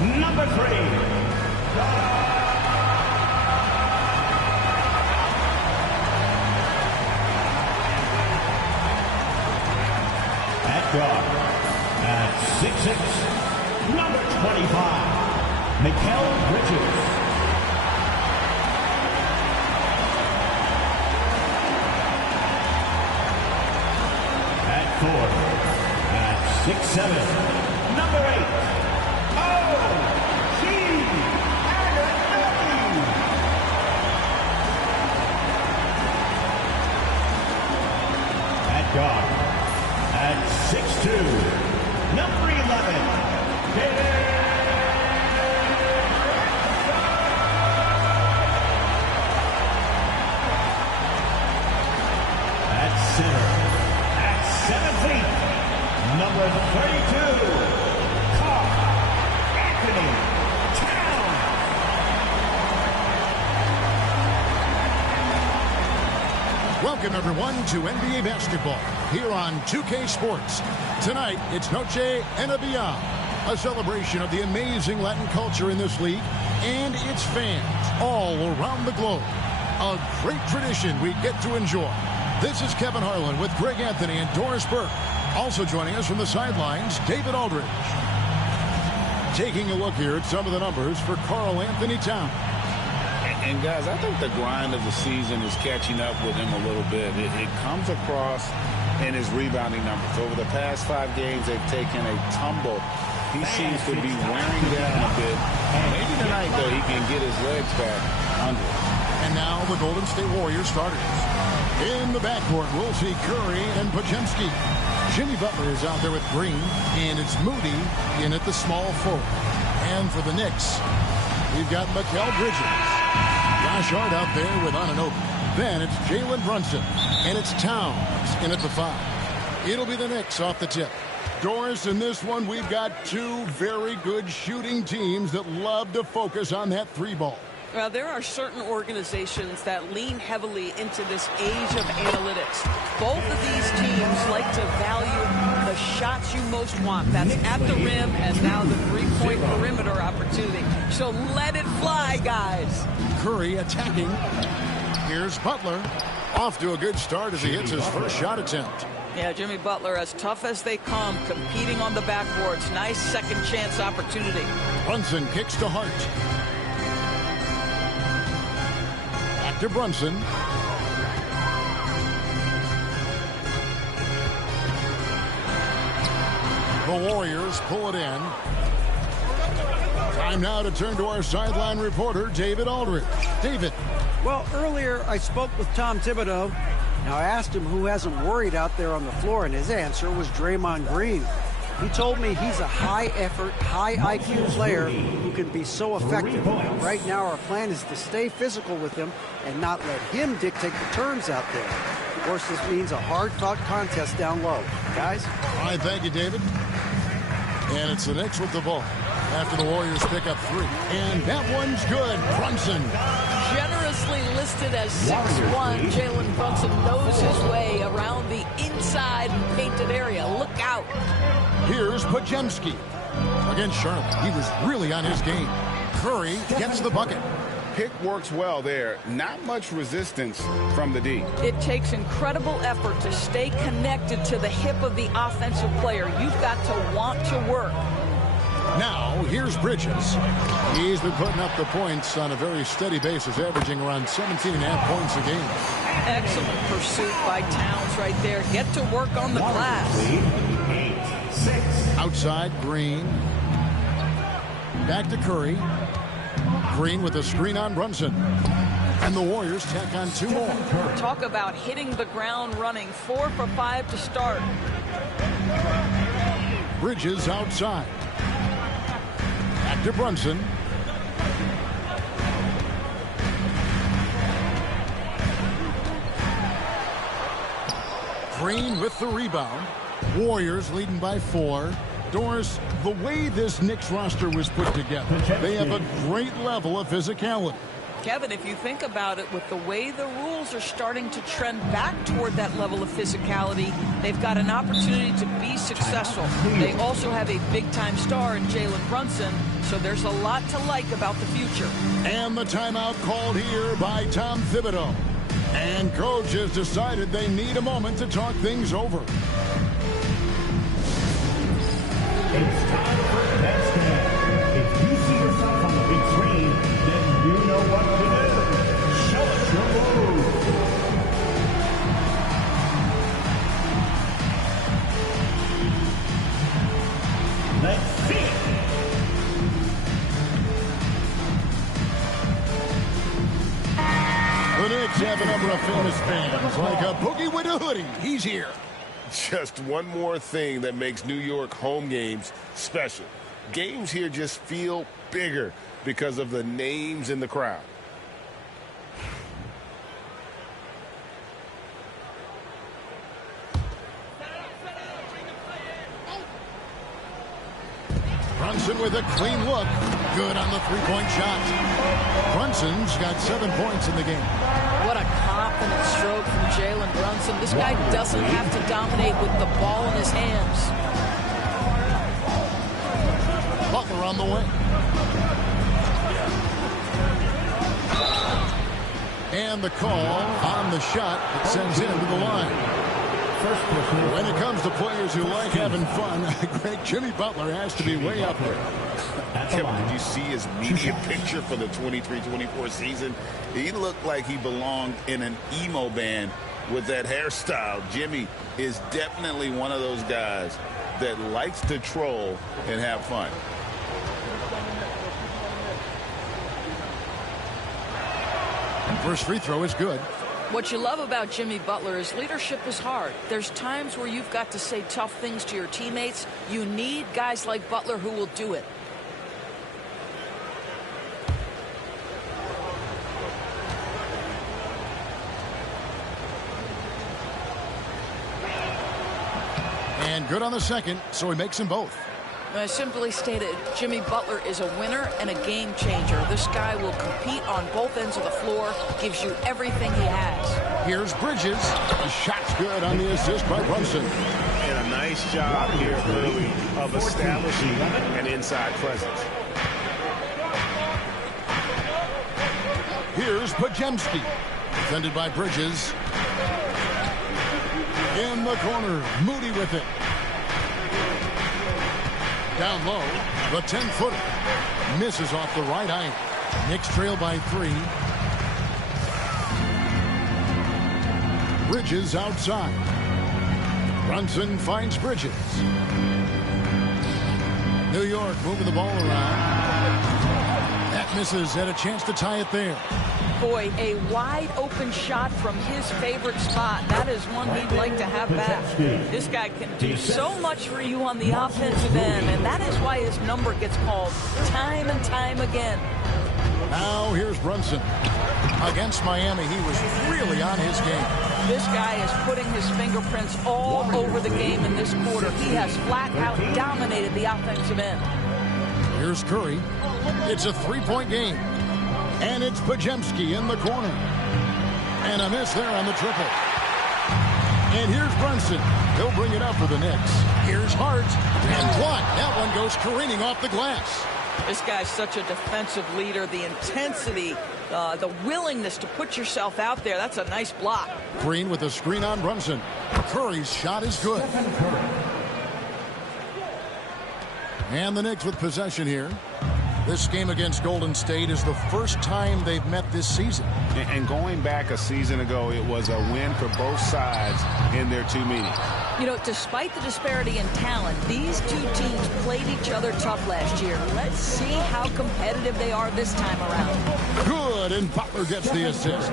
number 3. Guard at 6'6", number 25, Mikal Bridges. At guard at 6'7", number 8, O.G. Anunoby. At guard at 6'2", number 11, at center, at 7 feet, number 32, Karl-Anthony Towns. Welcome, everyone, to NBA basketball here on 2K Sports. Tonight, it's Noche NBA, a celebration of the amazing Latin culture in this league and its fans all around the globe. A great tradition we get to enjoy. This is Kevin Harlan with Greg Anthony and Doris Burke. Also joining us from the sidelines, David Aldridge. Taking a look here at some of the numbers for Karl-Anthony Towns. And guys, I think the grind of the season is catching up with him a little bit. It comes across in his rebounding numbers. Over the past 5 games, they've taken a tumble. He seems to be wearing down a bit. Maybe tonight, though, he can get his legs back under it. And now the Golden State Warriors starters. In the backcourt, we'll see Curry and Podziemski. Jimmy Butler is out there with Green, and it's Moody in at the small forward. And for the Knicks, we've got Mikal Bridges. Josh Hart out there with Anunoby. Then it's Jalen Brunson, and it's Towns in at the 5. It'll be the Knicks off the tip. Doris, in this one, we've got 2 very good shooting teams that love to focus on that 3 ball. Well, there are certain organizations that lean heavily into this age of analytics. Both of these teams like to value the shots you most want. That's at the rim and now the 3-point perimeter opportunity. So let it fly, guys. Curry attacking. Here's Butler. Off to a good start as he hits his first shot attempt. Yeah, Jimmy Butler, as tough as they come, competing on the backboards. Nice second chance opportunity. Brunson kicks to Hart. Back to Brunson. The Warriors pull it in. Time now to turn to our sideline reporter, David Aldridge. David. Well, earlier I spoke with Tom Thibodeau. Now, I asked him who hasn't worried out there on the floor, and his answer was Draymond Green. He told me he's a high-effort, high-IQ player who can be so effective. Right now, our plan is to stay physical with him and not let him dictate the terms out there. Of course, this means a hard-fought contest down low. Guys? All right, thank you, David. And it's the Knicks with the ball after the Warriors pick up 3. And that one's good. Brunson. Generously listed as 6'1", Jalen Brunson knows his way around the inside painted area. Look out. Here's Podziemski. Against Charlotte, he was really on his game. Curry gets the bucket. Pick works well there. Not much resistance from the D. It takes incredible effort to stay connected to the hip of the offensive player. You've got to want to work. Now, here's Bridges. He's been putting up the points on a very steady basis, averaging around 17.5 points a game. Excellent pursuit by Towns right there. Get to work on the glass. Outside, Green. Back to Curry. Green with a screen on Brunson. And the Warriors tack on 2 more. Talk about hitting the ground running. 4 for 5 to start. Bridges outside. Back to Brunson. Green with the rebound. Warriors leading by 4. Doris, the way this Knicks roster was put together, they have a great level of physicality. Kevin, if you think about it, with the way the rules are starting to trend back toward that level of physicality, they've got an opportunity to be successful. They also have a big-time star in Jalen Brunson, so there's a lot to like about the future. And the timeout called here by Tom Thibodeau. And coach has decided they need a moment to talk things over. It's time for the best game. If you see yourself on the big screen, then you know what to do. Show us your moves. Let's see it. The Knicks have a number of famous fans, like a boogie with a hoodie. He's here. Just one more thing that makes New York home games special. Games here just feel bigger because of the names in the crowd. Brunson with a clean look. Good on the three-point shot. Brunson's got 7 points in the game. What a confident stroke from Jalen Brunson. This guy doesn't have to dominate with the ball in his hands. Butler on the way. And the call on the shot that sends him to the line. When it comes to players who like having fun, great Jimmy Butler has to be way up there. Kevin, did you see his media picture for the 23-24 season? He looked like he belonged in an emo band with that hairstyle. Jimmy is definitely one of those guys that likes to troll and have fun. First free throw is good. What you love about Jimmy Butler is leadership is hard. There's times where you've got to say tough things to your teammates. You need guys like Butler who will do it. And good on the second, so he makes them both. Simply stated, Jimmy Butler is a winner and a game changer. This guy will compete on both ends of the floor, gives you everything he has. Here's Bridges. The shot's good on the assist by Brunson. And a nice job here early of establishing an inside presence. Here's Podziemski. Defended by Bridges. In the corner, Moody with it. Down low, the 10-footer misses off the right iron. Knicks trail by 3. Bridges outside. Brunson finds Bridges. New York moving the ball around. That misses. Had a chance to tie it there. Boy, a wide open shot from his favorite spot. That is one he'd like to have back. This guy can do so much for you on the offensive end, and that is why his number gets called time and time again. Now here's Brunson. Against Miami, he was really on his game. This guy is putting his fingerprints all over the game in this quarter. He has flat out dominated the offensive end. Here's Curry. It's a three-point game. And it's Podziemski in the corner. And a miss there on the triple. And here's Brunson. He'll bring it up for the Knicks. Here's Hart. And one. That one goes careening off the glass. This guy's such a defensive leader. The intensity, the willingness to put yourself out there. That's a nice block. Green with a screen on Brunson. Curry's shot is good. And the Knicks with possession here. This game against Golden State is the first time they've met this season. And going back a season ago, it was a win for both sides in their two meetings. You know, despite the disparity in talent, these two teams played each other tough last year. Let's see how competitive they are this time around. Good, and Butler gets the assist.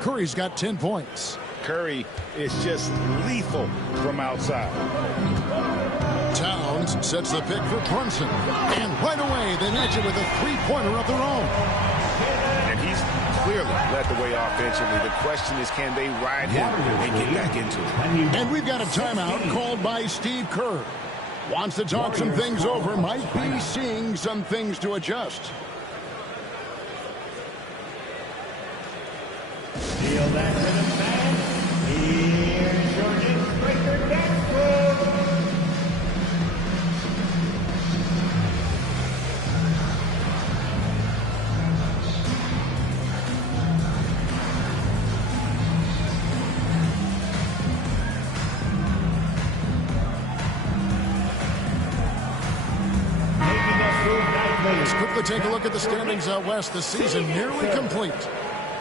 Curry's got 10 points. Curry is just lethal from outside. Towns sets the pick for Brunson. And right away, they match it with a three-pointer of their own. And he's clearly led the way offensively. The question is, can they ride him and get back into it? And we've got a timeout called by Steve Kerr. Wants to talk some things over. Might be seeing some things to adjust. Feel that rhythm, fans? Here's your Knicks breaker dance move. Let's quickly take a look at the standings out west. The season nearly complete.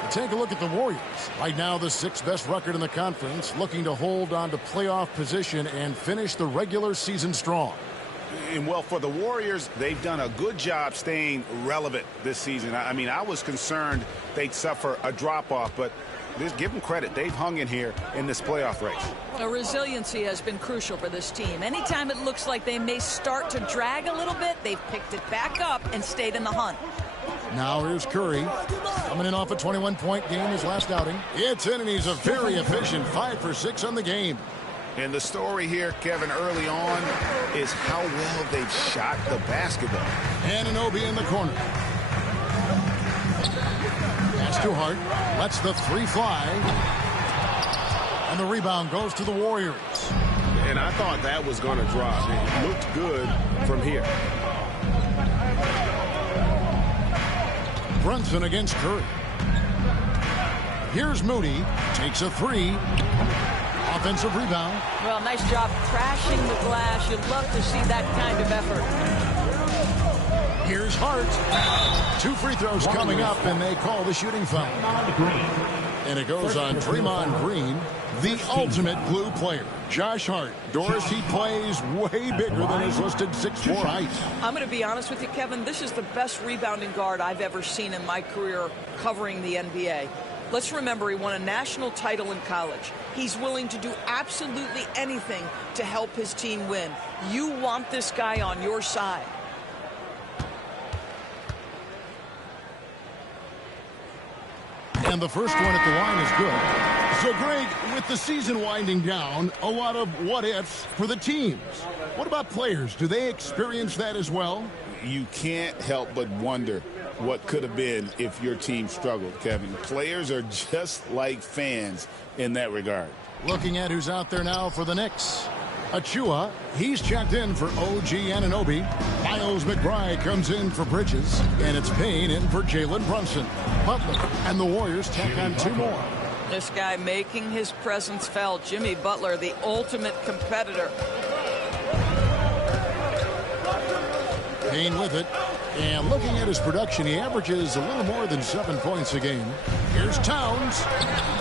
Take a look at the Warriors. Right now, the 6th best record in the conference, looking to hold on to playoff position and finish the regular season strong. And well, for the Warriors, they've done a good job staying relevant this season. I mean, I was concerned they'd suffer a drop-off, but just give them credit. They've hung in here in this playoff race. Well, resiliency has been crucial for this team. Anytime it looks like they may start to drag a little bit, they've picked it back up and stayed in the hunt. Now here's Curry, coming in off a 21-point game his last outing. It's in, and he's a very efficient 5 for 6 on the game. And the story here, Kevin, early on is how well they've shot the basketball. Anunoby in the corner. Pass to Hart. Lets the 3 fly. And the rebound goes to the Warriors. And I thought that was going to drop. It looked good from here. Brunson against Curry. Here's Moody. Takes a 3. Offensive rebound. Well, nice job crashing the glass. You'd love to see that kind of effort. Here's Hart. 2 free throws coming up, and they call the shooting foul. And it goes on Draymond Green, the ultimate glue player. Josh Hart. Doris, he plays way bigger than his listed 6'4" height. I'm going to be honest with you, Kevin. This is the best rebounding guard I've ever seen in my career covering the NBA. Let's remember, he won a national title in college. He's willing to do absolutely anything to help his team win. You want this guy on your side. And the first one at the line is good. So, Greg, with the season winding down, a lot of what-ifs for the teams. What about players? Do they experience that as well? You can't help but wonder what could have been if your team struggled, Kevin. Players are just like fans in that regard. Looking at who's out there now for the Knicks. Achua, he's checked in for OG Anunoby. Miles McBride comes in for Bridges. And it's Payne in for Jalen Brunson. Butler and the Warriors tack on 2 more. This guy making his presence felt. Jimmy Butler, the ultimate competitor. Payne with it. And looking at his production, he averages a little more than 7 points a game. Here's Towns.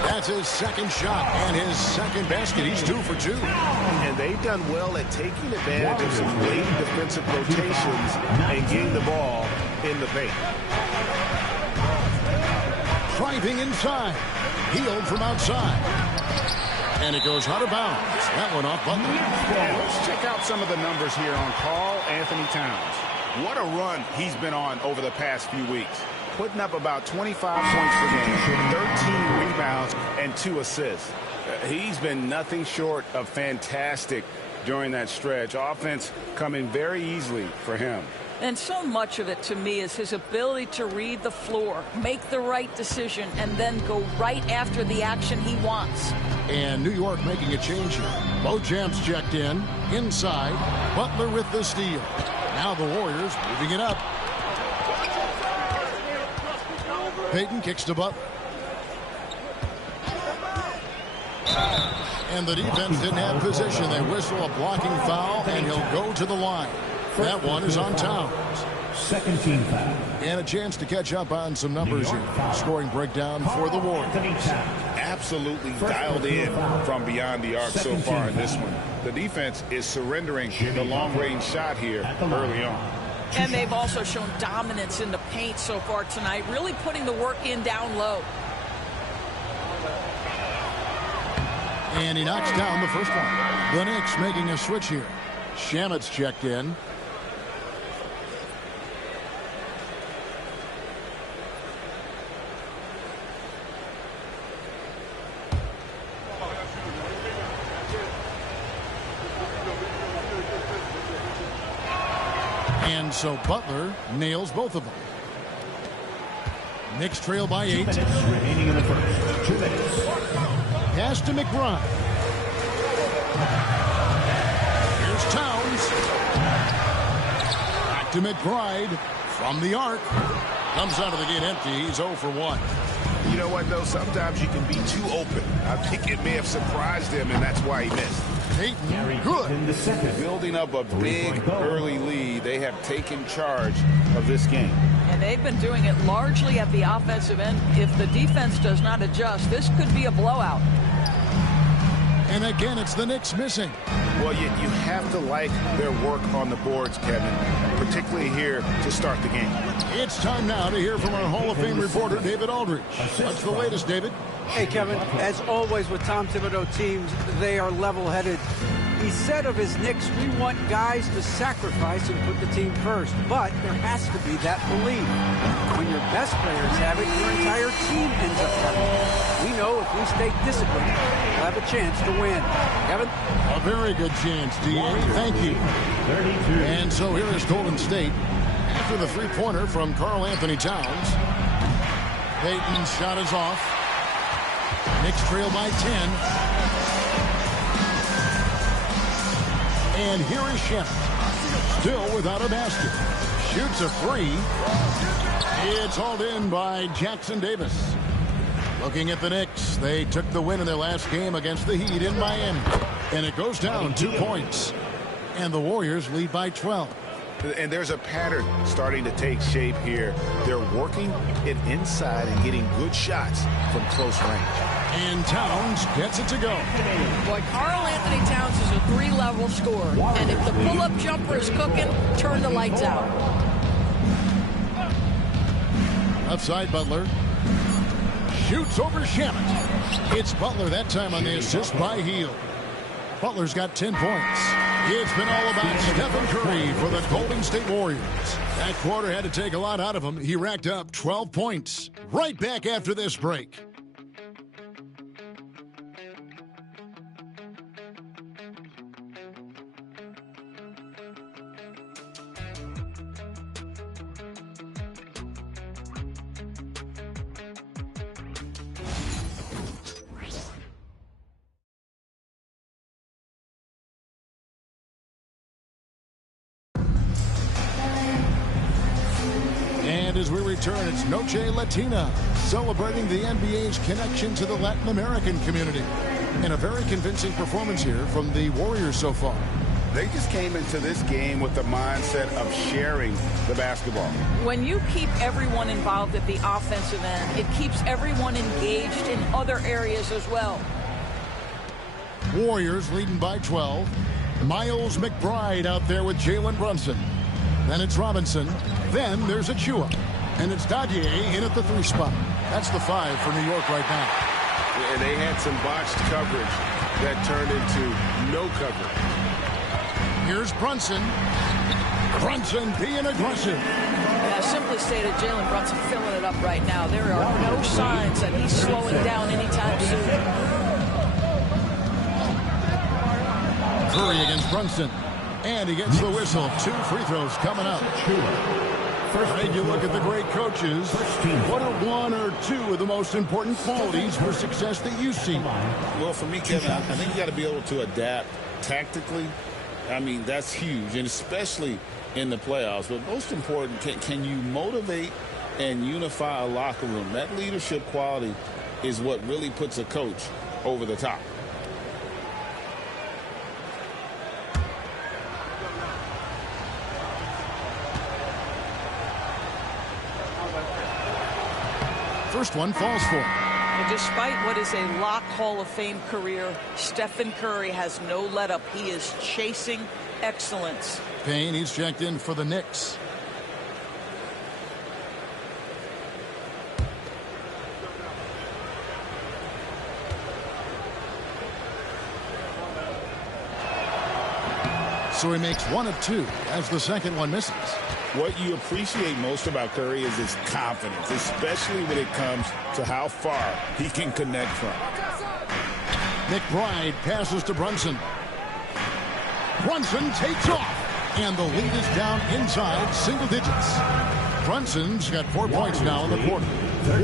That's his second shot and his second basket. He's 2 for 2. And they've done well at taking advantage of some late defensive rotations and getting the ball in the paint. Driving inside. Healed from outside. And it goes out of bounds. That one off Butler. And let's check out some of the numbers here on Karl Anthony Towns. What a run he's been on over the past few weeks. Putting up about 25 points per game, 13 rebounds, and 2 assists. He's been nothing short of fantastic during that stretch. Offense coming very easily for him. And so much of it, to me, is his ability to read the floor, make the right decision, and then go right after the action he wants. And New York making a change here. Both champs checked in. Inside, Butler with the steal. Now the Warriors moving it up. Payton kicks to Butler. And the defense didn't have position. They whistle a blocking foul, and he'll go to the line. That one is on Towns. Second team foul. And a chance to catch up on some numbers here. Scoring breakdown for the Warriors. Absolutely dialed in from beyond the arc so far in this one. The defense is surrendering the long-range shot here early on. And they've also shown dominance in the paint so far tonight, really putting the work in down low. And he knocks down the first one. The Knicks making a switch here. Shamet's checked in. And so Butler nails both of them. Knicks trail by 8. Remaining in the first. 2 minutes. Pass to McBride. Here's Towns. Back to McBride from the arc. Comes out of the gate empty. He's 0 for 1. You know what, though? Sometimes you can be too open. I think it may have surprised him, and that's why he missed. Peyton, good. In the second. Building up a big early lead, they have taken charge of this game. And they've been doing it largely at the offensive end. If the defense does not adjust, this could be a blowout. And again, it's the Knicks missing. Well, you have to like their work on the boards, Kevin, particularly here to start the game. It's time now to hear from our Hall of Fame reporter, David Aldridge. What's the latest, David? Hey, Kevin, as always with Tom Thibodeau teams, they are level-headed. He said of his Knicks, we want guys to sacrifice and put the team first, but there has to be that belief. When your best players have it, your entire team ends up having it. We know if we stay disciplined, we'll have a chance to win. Kevin? A very good chance, D.A. Thank you. 32. And so here is Golden State. After the three-pointer from Karl Anthony Towns. Peyton's shot is off. Knicks trail by 10. And here is Shannon. Still without a basket. Shoots a three. It's hauled in by Jackson Davis. Looking at the Knicks, they took the win in their last game against the Heat in Miami. And it goes down 2 points. And the Warriors lead by 12. And there's a pattern starting to take shape here. They're working it inside and getting good shots from close range. And Towns gets it to go. Boy, Karl Anthony Towns is a 3-level scorer. And if the pull-up jumper is cooking, turn the lights out. Left side, Butler. Shoots over Shamet. It's Butler that time on the assist by Hield. Butler's got 10 points. It's been all about Stephen Curry for the Golden State Warriors. That quarter had to take a lot out of him. He racked up 12 points. Right back after this break. As we return, it's Noche Latina, celebrating the NBA's connection to the Latin American community. And a very convincing performance here from the Warriors so far. They just came into this game with the mindset of sharing the basketball. When you keep everyone involved at the offensive end, it keeps everyone engaged in other areas as well. Warriors leading by 12. Miles McBride out there with Jalen Brunson. Then it's Robinson. Then there's Achua. And it's Dadier in at the 3 spot. That's the 5 for New York right now. And they had some botched coverage that turned into no coverage. Here's Brunson. Brunson being aggressive. Yeah, simply stated, Jalen Brunson filling it up right now. There are no signs that he's slowing down anytime soon. Curry against Brunson. And he gets the whistle. 2 free throws coming up. And you look at the great coaches. What are 1 or 2 of the most important qualities for success that you see? Well, for me, Kevin, I think you got to be able to adapt tactically. I mean, that's huge, and especially in the playoffs. But most important, can you motivate and unify a locker room? That leadership quality is what really puts a coach over the top. First one falls for him. And despite what is a lock Hall of Fame career, Stephen Curry has no let-up. He is chasing excellence. Payne, he's checked in for the Knicks. So he makes 1 of 2 as the second one misses. What you appreciate most about Curry is his confidence, especially when it comes to how far he can connect from. McBride passes to Brunson. Brunson takes off, and the lead is down inside single digits. Brunson's got 4 points now in the quarter.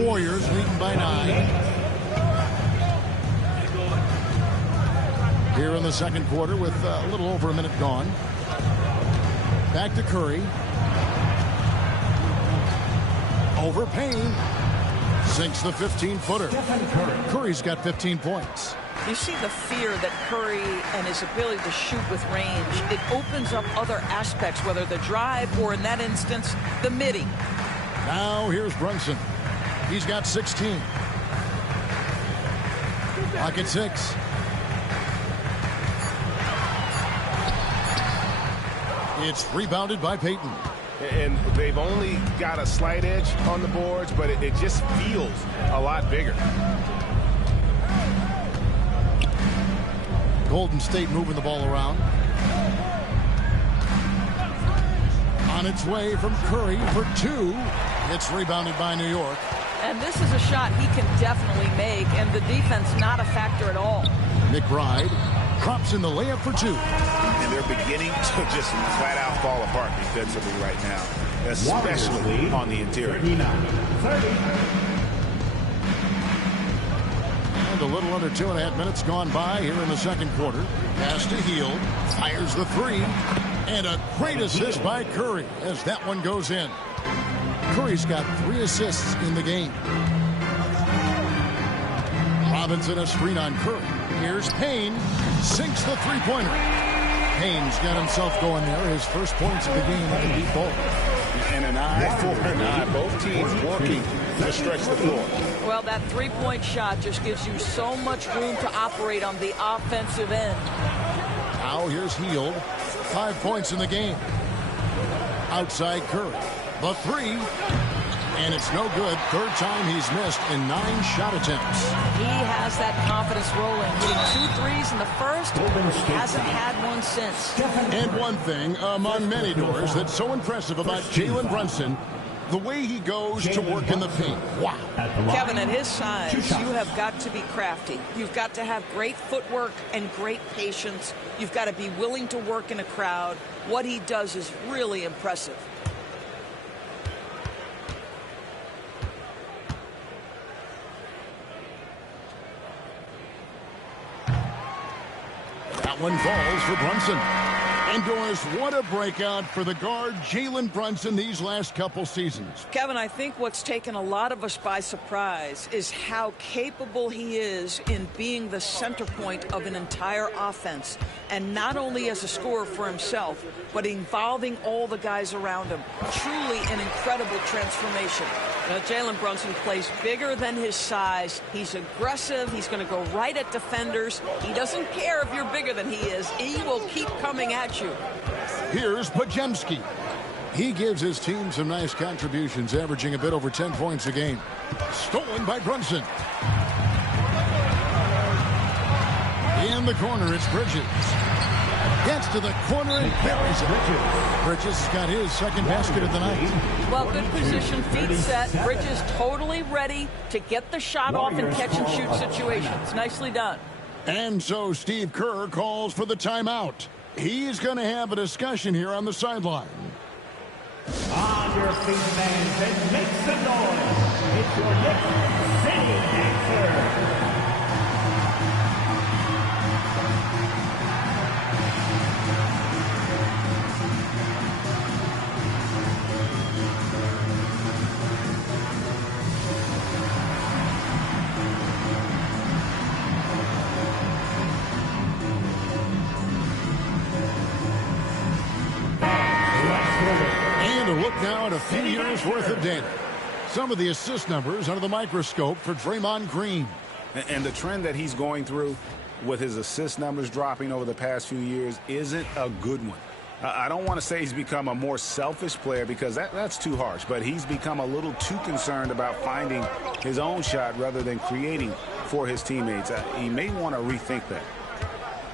Warriors leading by 9. here in the second quarter with a little over a minute gone. Back to Curry. Over Payne. Sinks the 15-footer. Curry's got 15 points. You see the fear that Curry and his ability to shoot with range, it opens up other aspects, whether the drive or, in that instance, the midi. Now here's Brunson. He's got 16. Clock at 6. It's rebounded by Payton. And they've only got a slight edge on the boards, but it just feels a lot bigger. Golden State moving the ball around. On its way from Curry for 2. It's rebounded by New York. And this is a shot he can definitely make, and the defense not a factor at all. McBride drops in the layup for 2. And they're beginning to just flat out fall apart defensively right now, especially on the interior. 30. And a little under 2.5 minutes gone by here in the second quarter. Pass to Hield. Fires the 3. And a great assist by Curry as that one goes in. Curry's got 3 assists in the game. Robinson a screen on Curry. Here's Payne. Sinks the three-pointer. Payne's got himself going there. His first points of the game on the deep ball. And an eye for an eye. Both teams working to stretch the floor. Well, that three-point shot just gives you so much room to operate on the offensive end. Now here's Hield. 5 points in the game. Outside Curry. The 3. And it's no good. Third time he's missed in 9 shot attempts. He has that confidence rolling. Hitting 2 threes in the first. Hasn't had one since. And one thing among many doors that's so impressive about Jalen Brunson, the way he goes to work in the paint. Wow. Kevin, at his size, you have got to be crafty. You've got to have great footwork and great patience. You've got to be willing to work in a crowd. What he does is really impressive. That one falls for Brunson. And Doris, what a breakout for the guard Jalen Brunson these last couple seasons. Kevin, I think what's taken a lot of us by surprise is how capable he is in being the center point of an entire offense. And not only as a scorer for himself, but involving all the guys around him. Truly an incredible transformation. Jalen Brunson plays bigger than his size. He's aggressive. He's going to go right at defenders. He doesn't care if you're bigger than he is. He will keep coming at you. Here's Podziemski. He gives his team some nice contributions, averaging a bit over 10 points a game. Stolen by Brunson. In the corner, it's Bridges. Gets to the corner and buries it. Bridges has got his second basket of the night. Well, good position, feet set. Bridges totally ready to get the shot off in catch-and-shoot situations. Nicely done. And so Steve Kerr calls for the timeout. He's going to have a discussion here on the sideline. On your feet, fans, and make some noise. It's your Knicks City Answer. Look now at a few years worth of data. Some of the assist numbers under the microscope for Draymond Green. And the trend that he's going through with his assist numbers dropping over the past few years isn't a good one. I don't want to say he's become a more selfish player because that's too harsh, but he's become a little too concerned about finding his own shot rather than creating for his teammates. He may want to rethink that.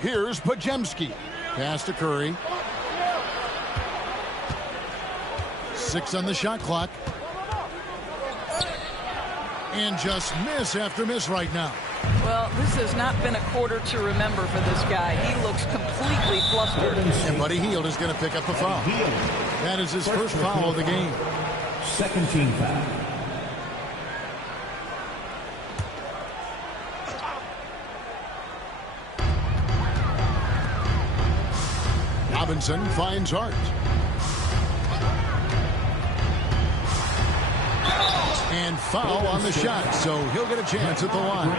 Here's Podziemski. Pass to Curry. 6 on the shot clock. And just miss after miss right now. Well, this has not been a quarter to remember for this guy. He looks completely flustered. And Buddy Hield is going to pick up the foul. That is his first foul of the game. Second team foul. Robinson finds Hart. And foul on the shot, so he'll get a chance at the line.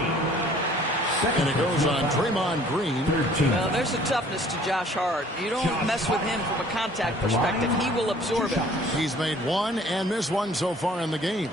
And it goes on Draymond Green. Well, there's a toughness to Josh Hart. You don't mess with him from a contact perspective. He will absorb it. He's made one and missed one so far in the game.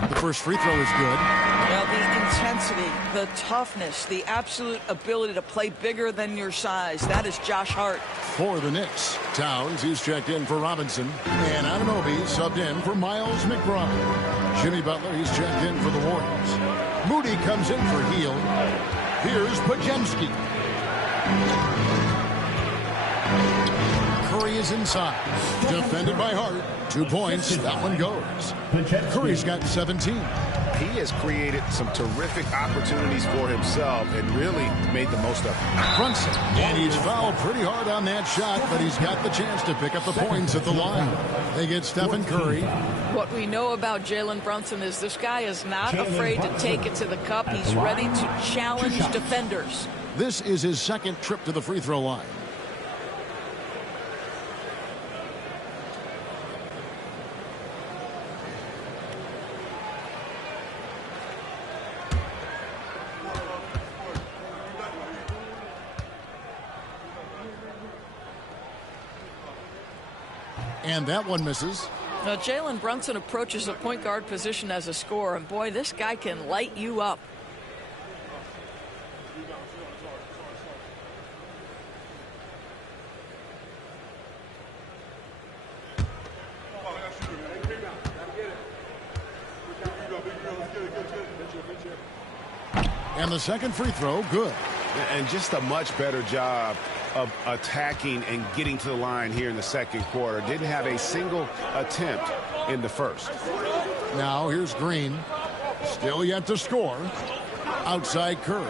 The first free throw is good. Well, the intensity, the toughness, the absolute ability to play bigger than your size. That is Josh Hart. For the Knicks, Towns, he's checked in for Robinson. And Anunoby subbed in for Miles McBride. Jimmy Butler, he's checked in for the Warriors. Moody comes in for Hield. Here's Podziemski. Curry is inside. Defended by Hart. 2 points. That one goes. Curry's got 17. He has created some terrific opportunities for himself and really made the most of it. Brunson. And he's fouled pretty hard on that shot, but he's got the chance to pick up the points at the line. They get Stephen Curry. What we know about Jalen Brunson is this guy is not afraid to take it to the cup. He's ready to challenge defenders. This is his second trip to the free throw line. And that one misses. Now, Jalen Brunson approaches the point guard position as a scorer, and boy, this guy can light you up. And the second free throw, good. And just a much better job of attacking and getting to the line here in the second quarter. Didn't have a single attempt in the first. Now here's Green. Still yet to score. Outside Curry.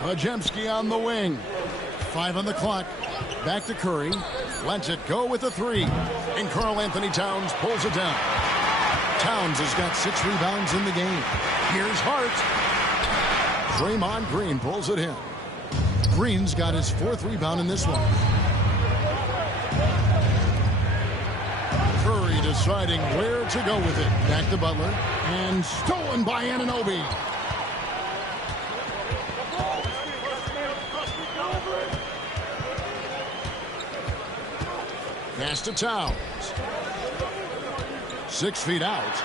Podziemski on the wing. 5 on the clock. Back to Curry. Lets it go with a 3. And Karl Anthony Towns pulls it down. Towns has got 6 rebounds in the game. Here's Hart. Draymond Green pulls it in. Green's got his 4th rebound in this one. Curry deciding where to go with it. Back to Butler. And stolen by Anunoby. Pass to Towns. 6 feet out.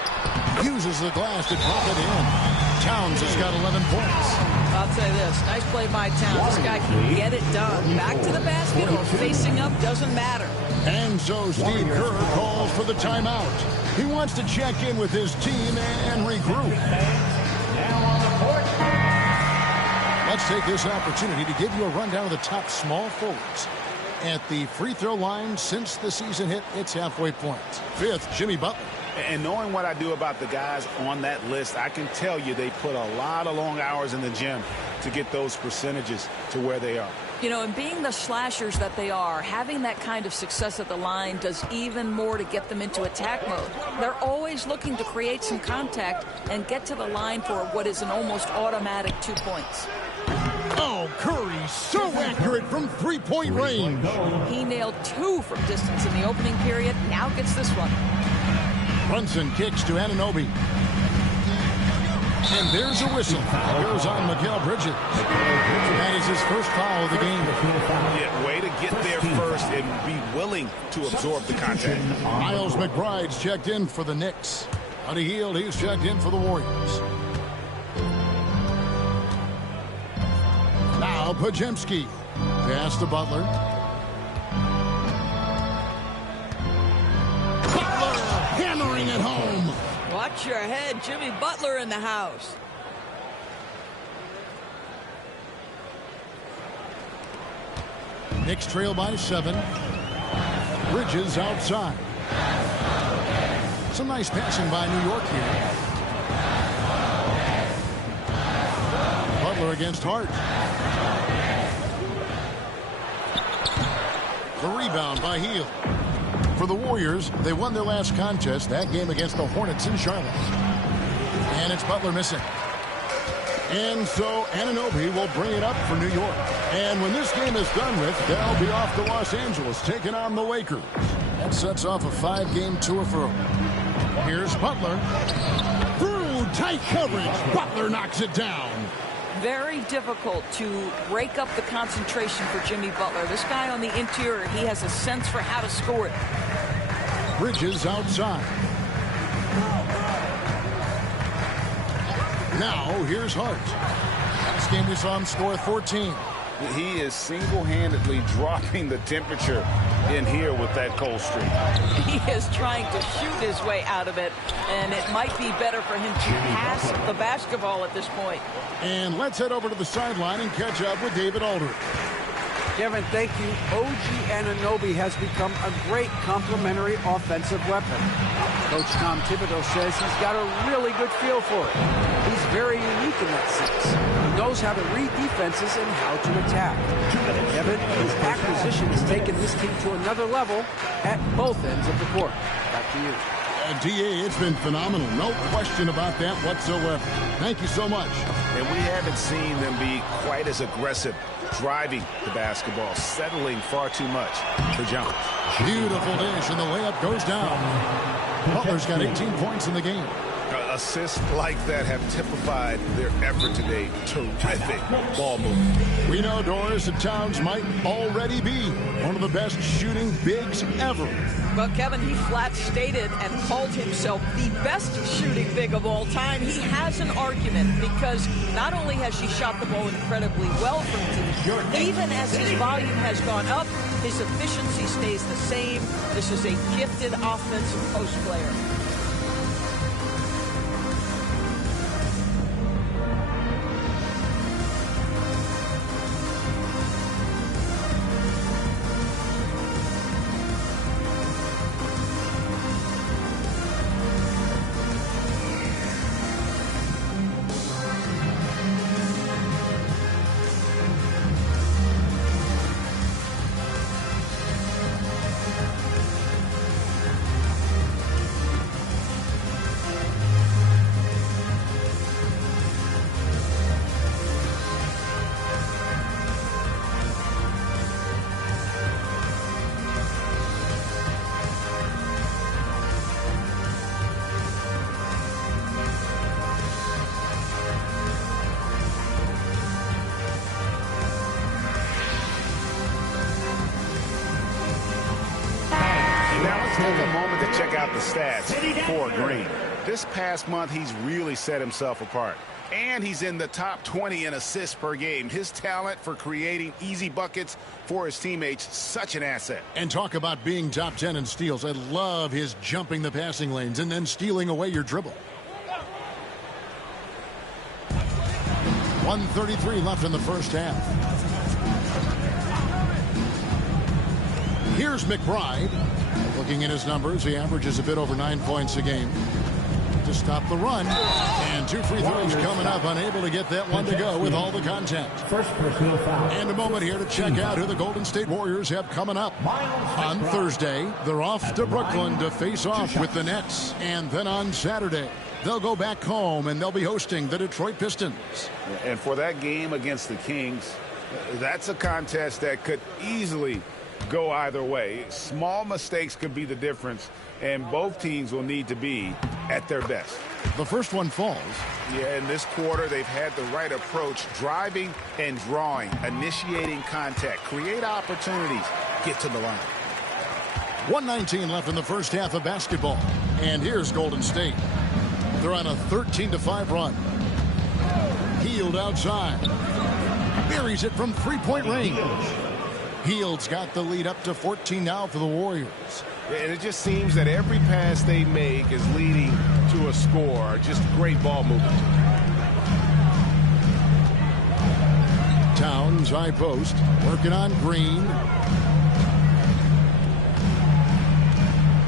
Uses the glass to drop it in. Towns has got 11 points. I'll tell you this. Nice play by Towns. This guy can get it done. Back to the basket or facing up doesn't matter. And so Steve Kerr calls for the timeout. He wants to check in with his team and regroup. Let's take this opportunity to give you a rundown of the top small forwards at the free throw line since the season hit its halfway point. 5th, Jimmy Butler. And knowing what I do about the guys on that list, I can tell you they put a lot of long hours in the gym to get those percentages to where they are. You know, and being the slashers that they are, having that kind of success at the line does even more to get them into attack mode. They're always looking to create some contact and get to the line for what is an almost automatic 2 points. Oh, Curry, so accurate from three-point range. He nailed 2 from distance in the opening period. Now gets this one. Brunson kicks to Anunoby. And there's a whistle. It goes on Mikal Bridges. That is his first foul of the game. Yeah, way to get there first and be willing to absorb the contact. Miles McBride's checked in for the Knicks. On a Hield, he's checked in for the Warriors. Now Podziemski. Pass to Butler. Hammering it home. Watch your head. Jimmy Butler in the house. Knicks trail by 7. Bridges outside. Some nice passing by New York here. Butler against Hart. The rebound by Hield. For the Warriors, they won their last contest, that game against the Hornets in Charlotte. And it's Butler missing. And so Anunoby will bring it up for New York. And when this game is done with, they'll be off to Los Angeles, taking on the Lakers. That sets off a 5-game tour for them. Here's Butler. Through tight coverage, Butler knocks it down. Very difficult to break up the concentration for Jimmy Butler. This guy on the interior, he has a sense for how to score it. Bridges outside. Now, here's Hart. Last game we saw him score 14. He is single-handedly dropping the temperature in here with that cold streak. He is trying to shoot his way out of it, and it might be better for him to pass the basketball at this point. And let's head over to the sideline and catch up with David Aldridge. Kevin, thank you. OG Anunoby has become a great complementary offensive weapon. Coach Tom Thibodeau says he's got a really good feel for it. He's very unique in that sense. He knows how to read defenses and how to attack. Kevin, his acquisition has taken this team to another level at both ends of the court. Back to you. DA, it's been phenomenal. No question about that whatsoever. Thank you so much. And we haven't seen them be quite as aggressive driving the basketball, settling far too much for Jones. Beautiful dish, and the layup goes down. Butler's got 18 points in the game. Assists like that have typified their effort today. Terrific ball movement. We know Doris that Towns might already be one of the best shooting bigs ever. Well, Kevin, he flat stated and called himself the best shooting big of all time. He has an argument because not only has he shot the ball incredibly well from deep, even as his volume has gone up, his efficiency stays the same. This is a gifted offensive post player. Take a moment to check out the stats for Green. This past month, he's really set himself apart. And he's in the top 20 in assists per game. His talent for creating easy buckets for his teammates, such an asset. And talk about being top 10 in steals. I love his jumping the passing lanes and then stealing away your dribble. 1:33 left in the first half. Here's McBride. Looking at his numbers, he averages a bit over 9 points a game. To stop the run. And 2 free throws coming up. Unable to get that one to go with all the contact. First personal foul. And a moment here to check out who the Golden State Warriors have coming up. On Thursday, they're off to Brooklyn to face off with the Nets. And then on Saturday, they'll go back home and they'll be hosting the Detroit Pistons. And for that game against the Kings, that's a contest that could easily go either way. Small mistakes could be the difference, and both teams will need to be at their best. The first one falls. Yeah, in this quarter, they've had the right approach, driving and drawing, initiating contact, create opportunities, get to the line. 1:19 left in the first half of basketball. And here's Golden State. They're on a 13-5 run. Hield outside. Buries it from three-point range. Hield's got the lead up to 14 now for the Warriors. And it just seems that every pass they make is leading to a score. Just great ball movement. Towns, high post, working on Green.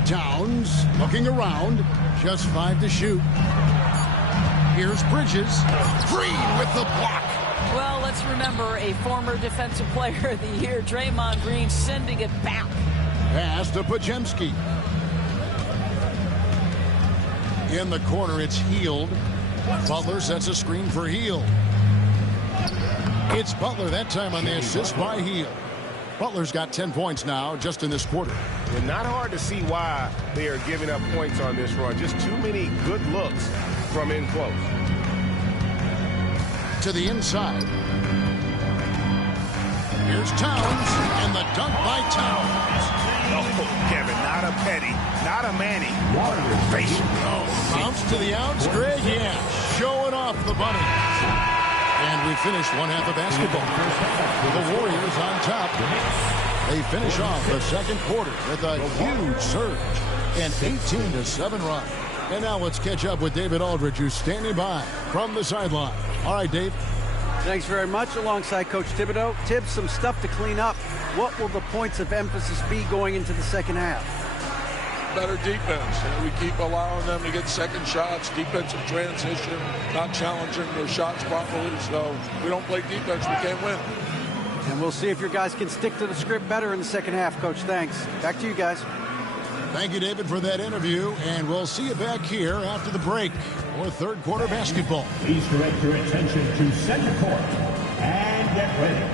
Towns looking around, just 5 to shoot. Here's Bridges. Green with the block. Well, let's remember a former Defensive Player of the Year, Draymond Green, sending it back. Pass to Podziemski. In the corner, it's Hield. Butler sets a screen for Hield. It's Butler that time on the assist by Hield. Butler's got 10 points now just in this quarter. And not hard to see why they are giving up points on this run. Just too many good looks from in close. To the inside. Here's Towns, and the dunk by Towns. Oh, Kevin, not a Petty, not a Manny. Bounce to the outs, Greg, yeah. Showing off the bunny. And we finished one half of basketball. The Warriors on top. They finish off the second quarter with a huge surge. An 18-7 run. And now let's catch up with David Aldridge, who's standing by from the sideline. All right, Dave. Thanks very much. Alongside Coach Thibodeau. Tibbs, some stuff to clean up. What will the points of emphasis be going into the second half? Better defense. We keep allowing them to get second shots, defensive transition, not challenging their shots properly. So if we don't play defense, we can't win. And we'll see if your guys can stick to the script better in the second half, Coach. Thanks. Back to you guys. Thank you, David, for that interview, and we'll see you back here after the break for third quarter basketball. Please direct your attention to center court and get ready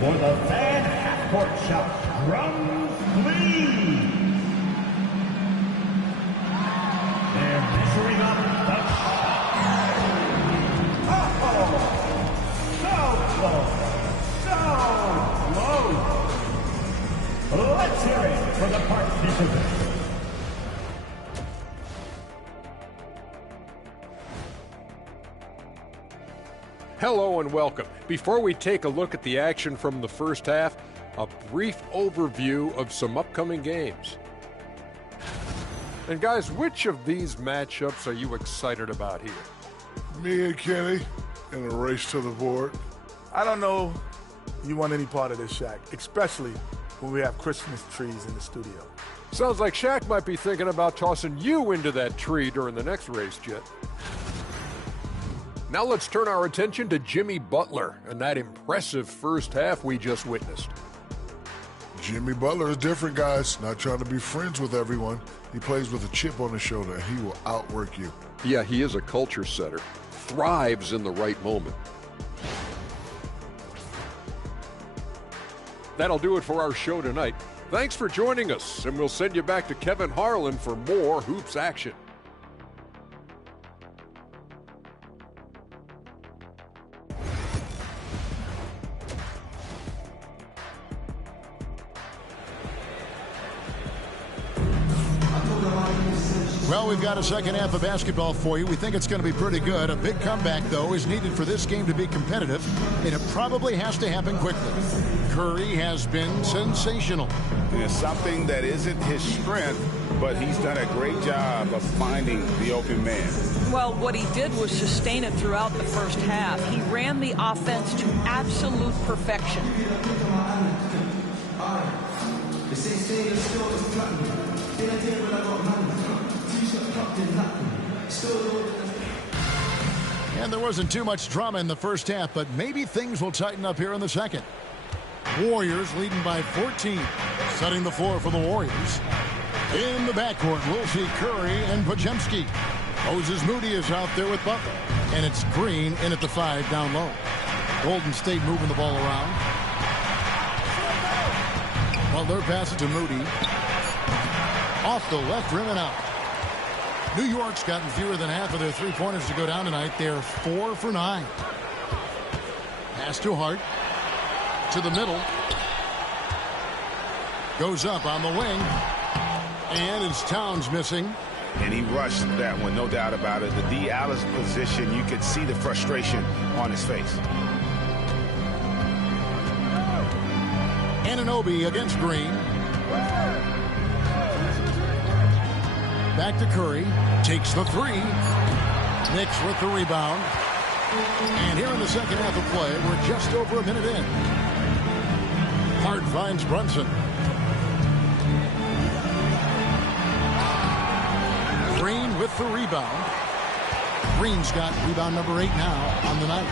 for the fan half-court shot. Drums, please. They're measuring up the shot. So close. Let's hear it for the participants. Hello and welcome. Before we take a look at the action from the first half, a brief overview of some upcoming games. And guys, which of these matchups are you excited about here? Me and Kenny in a race to the board. I don't know you want any part of this, Shaq, especially when we have Christmas trees in the studio. Sounds like Shaq might be thinking about tossing you into that tree during the next race, Jet. Now let's turn our attention to Jimmy Butler and that impressive first half we just witnessed. Jimmy Butler is different, guys. Not trying to be friends with everyone. He plays with a chip on his shoulder, and he will outwork you. Yeah, he is a culture setter. Thrives in the right moment. That'll do it for our show tonight. Thanks for joining us, and we'll send you back to Kevin Harlan for more hoops action. Well, we've got a second half of basketball for you. We think it's going to be pretty good. A big comeback, though, is needed for this game to be competitive, and it probably has to happen quickly. Curry has been sensational. It's something that isn't his strength, but he's done a great job of finding the open man. Well, what he did was sustain it throughout the first half. He ran the offense to absolute perfection. And there wasn't too much drama in the first half, but maybe things will tighten up here in the second. Warriors leading by 14. Setting the floor for the Warriors. In the backcourt, we'll see Curry and Podziemski. Moses Moody is out there with Butler. And it's Green in at the 5 down low. Golden State moving the ball around. Butler passes to Moody. Off the left rim and out. New York's gotten fewer than half of their three-pointers to go down tonight. They're 4 for 9. Pass to Hart. To the middle. Goes up on the wing. And it's Towns missing. And he rushed that one, no doubt about it. The D. Alice position, you could see the frustration on his face. Anunoby against Green. Back to Curry. Takes the 3. Knicks with the rebound. And here in the second half of play, we're just over a minute in. Hart finds Brunson. Green with the rebound. Green's got rebound number 8 now on the night.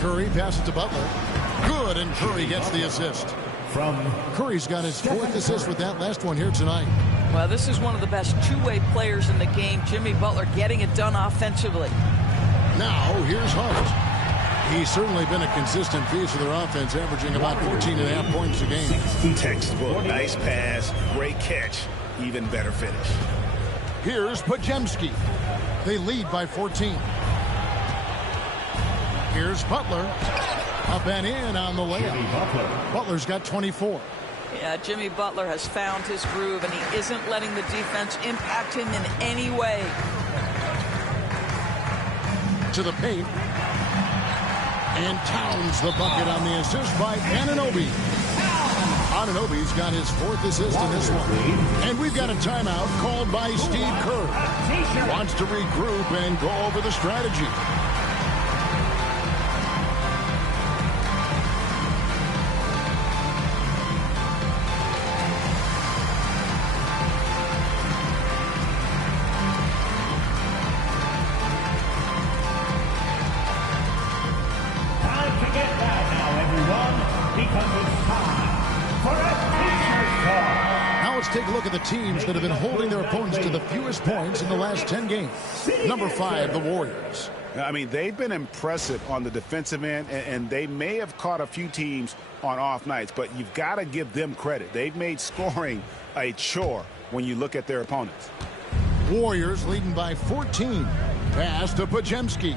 Curry passes to Butler. Good, and Curry gets the assist. Curry's got his 4th assist with that last one here tonight. Well, this is one of the best two-way players in the game. Jimmy Butler getting it done offensively. Now, here's Hart. He's certainly been a consistent piece of their offense, averaging about 14.5 points a game. Textbook. Nice pass, great catch, even better finish. Here's Podziemski. They lead by 14. Here's Butler. Up and in on the layup. Butler's got 24. Yeah, Jimmy Butler has found his groove, and he isn't letting the defense impact him in any way. To the paint. And Towns the bucket on the assist by Anunoby. Anunoby's got his 4th assist in this one. And we've got a timeout called by Steve Kerr. Wants to regroup and go over the strategy. Take a look at the teams that have been holding their opponents to the fewest points in the last 10 games. Number 5, the Warriors. I mean, they've been impressive on the defensive end, and they may have caught a few teams on off nights, but you've got to give them credit. They've made scoring a chore when you look at their opponents. Warriors leading by 14. Pass to Podziemski.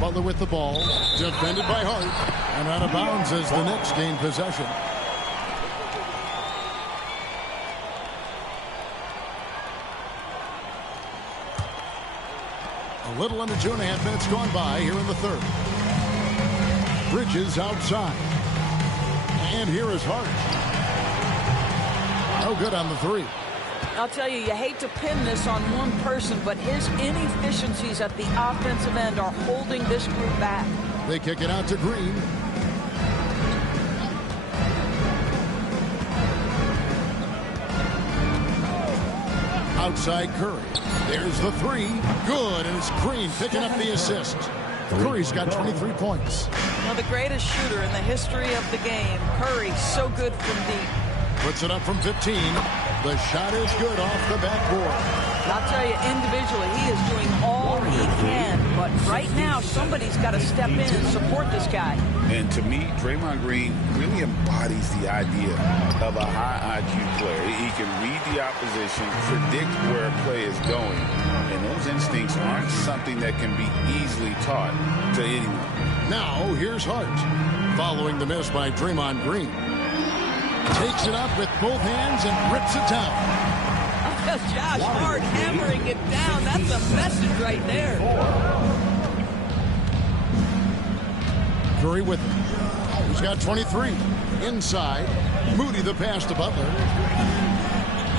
Butler with the ball. Defended by Hart. And out of bounds as the Knicks gain possession. A little under 2.5 minutes gone by here in the 3rd. Bridges outside. And here is Hart. No good on the 3. I'll tell you, you hate to pin this on one person, but his inefficiencies at the offensive end are holding this group back. They kick it out to Green. Outside Curry. There's the 3. Good, and it's Green picking up the assist. Curry's got 23 points. Now, the greatest shooter in the history of the game, Curry, so good from deep. Puts it up from 15. The shot is good off the backboard. I'll tell you, individually, he is doing all he can. But right now, somebody's got to step in and support this guy. And to me, Draymond Green really embodies the idea of a high IQ player. He can read the opposition, predict where a play is going. And those instincts aren't something that can be easily taught to anyone. Now, here's Hart. Following the miss by Draymond Green. Takes it up with both hands and rips it down. Josh Hart hammering it down. That's a message right there. Curry with it. He's got 23. Inside. Moody the pass to Butler.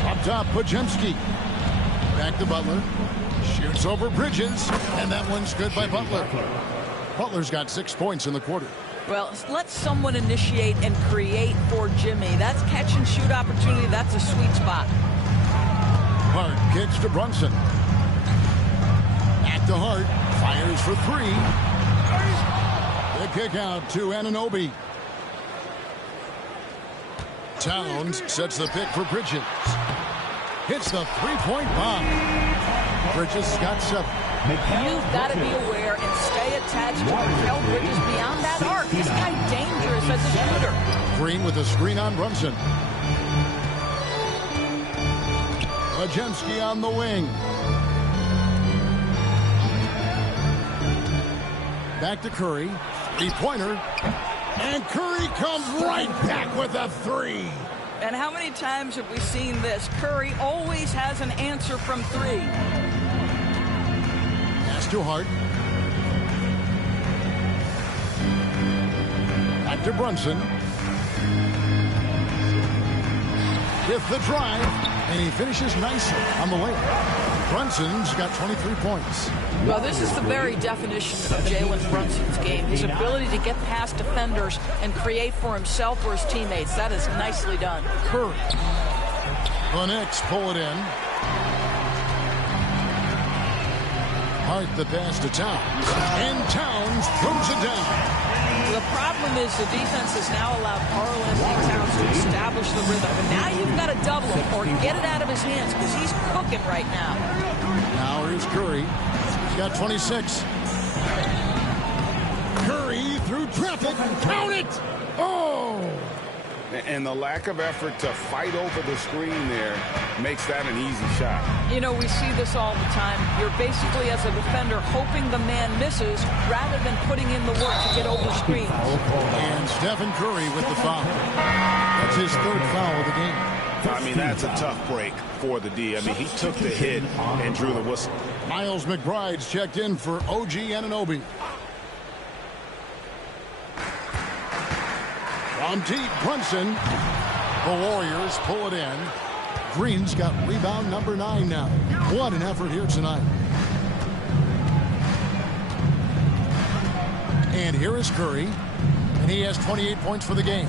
Up top, Podziemski. Back to Butler. Shoots over Bridges. And that one's good by Butler. Butler's got 6 points in the quarter. Well, let someone initiate and create for Jimmy. That's catch and shoot opportunity. That's a sweet spot. Hart kicks to Brunson. Back to Hart. Fires for 3. The kick out to Anunoby. Towns sets the pick for Bridges. Hits the 3-point bomb. Bridges got 7. You've got to be aware and stay attached to propel Bridges beyond that arc. This guy dangerous as a shooter. Green with a screen on Brunson. Podziemski on the wing. Back to Curry. 3-pointer. And Curry comes right back with a 3. And how many times have we seen this? Curry always has an answer from 3. Pass to Hart. Back to Brunson. With the drive, and he finishes nicely on the layup. Brunson's got 23 points. Well, this is the very definition of Jalen Brunson's game. His ability to get past defenders and create for himself or his teammates. That is nicely done. Curry. The Knicks pull it in. Hart the pass to Towns. And Towns throws it down. The problem is the defense has now allowed Karl-Anthony Towns to establish the rhythm. But now you've got to double him or get it out of his hands because he's cooking right now. Now here's Curry. He's got 26. Curry through traffic. Count it! Oh! And the lack of effort to fight over the screen there makes that an easy shot. You know, we see this all the time. You're basically, as a defender, hoping the man misses rather than putting in the work to get over screens. And Stephen Curry with the foul. That's his third foul of the game. I mean, that's a tough break for the D. I mean, he took the hit and drew the whistle. Miles McBride's checked in for OG Anunoby. From deep, Brunson. The Warriors pull it in. Green's got rebound number 9 now. What an effort here tonight. And here is Curry. And he has 28 points for the game.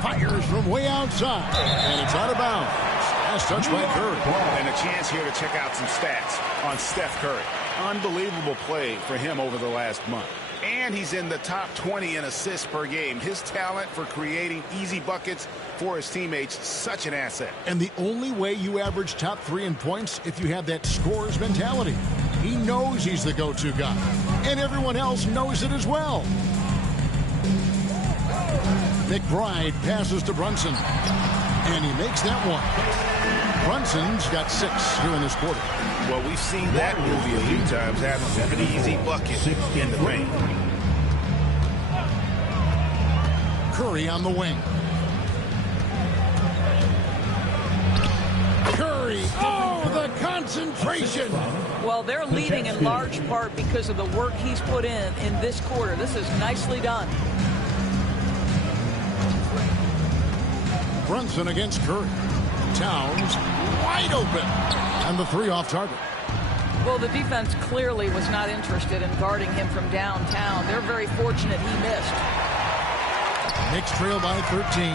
Fires from way outside. And it's out of bounds. Last touch by Curry. And a chance here to check out some stats on Steph Curry. Unbelievable play for him over the last month. And he's in the top 20 in assists per game. His talent for creating easy buckets for his teammates, such an asset. And the only way you average top 3 in points if you have that scorer's mentality. He knows he's the go-to guy. And everyone else knows it as well. McBride passes to Brunson. And he makes that one. Brunson's got 6 here in this quarter. Well, we've seen that movie a few times, having an easy bucket in the paint. Curry on the wing. Curry, oh, the concentration. Well, they're leading in large part because of the work he's put in this quarter. This is nicely done. Brunson against Curry. Towns wide open. And the 3 off target. Well, the defense clearly was not interested in guarding him from downtown. They're very fortunate he missed. Knicks trail by 13.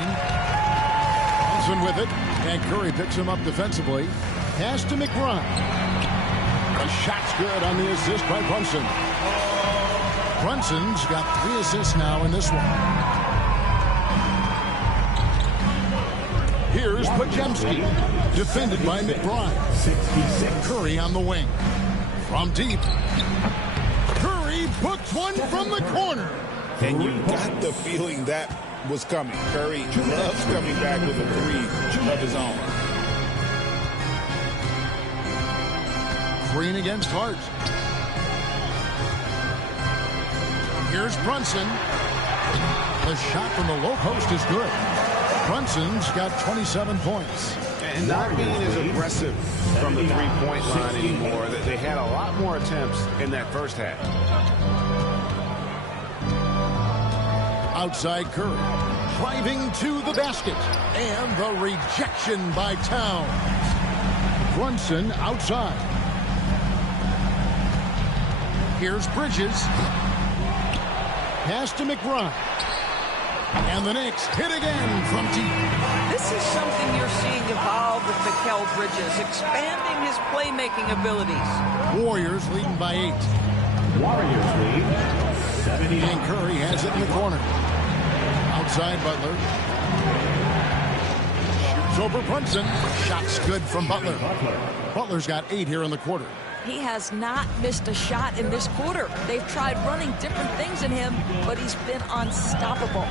Brunson with it. And Curry picks him up defensively. Pass to McBride. The shot's good on the assist by Brunson. Brunson's got 3 assists now in this one. Here's Podziemski, defended by McBride. Curry on the wing. From deep. Curry puts one from the corner. And you got the feeling that was coming. Curry loves coming back with a 3 of his own. Green against Hart. Here's Brunson. The shot from the low post is good. Brunson's got 27 points. And not being as aggressive from the three-point line anymore. They had a lot more attempts in that first half. Outside Curry. Driving to the basket. And the rejection by Towns. Brunson outside. Here's Bridges. Pass to McBride. And the Knicks hit again from deep. This is something you're seeing evolve with Mikal Bridges, expanding his playmaking abilities. Warriors leading by 8. Warriors lead 70. And Curry has it in the corner. Outside Butler. Shoots over Brunson. Shot's good from Butler. Butler's got 8 here in the quarter. He has not missed a shot in this quarter. They've tried running different things in him, but he's been unstoppable.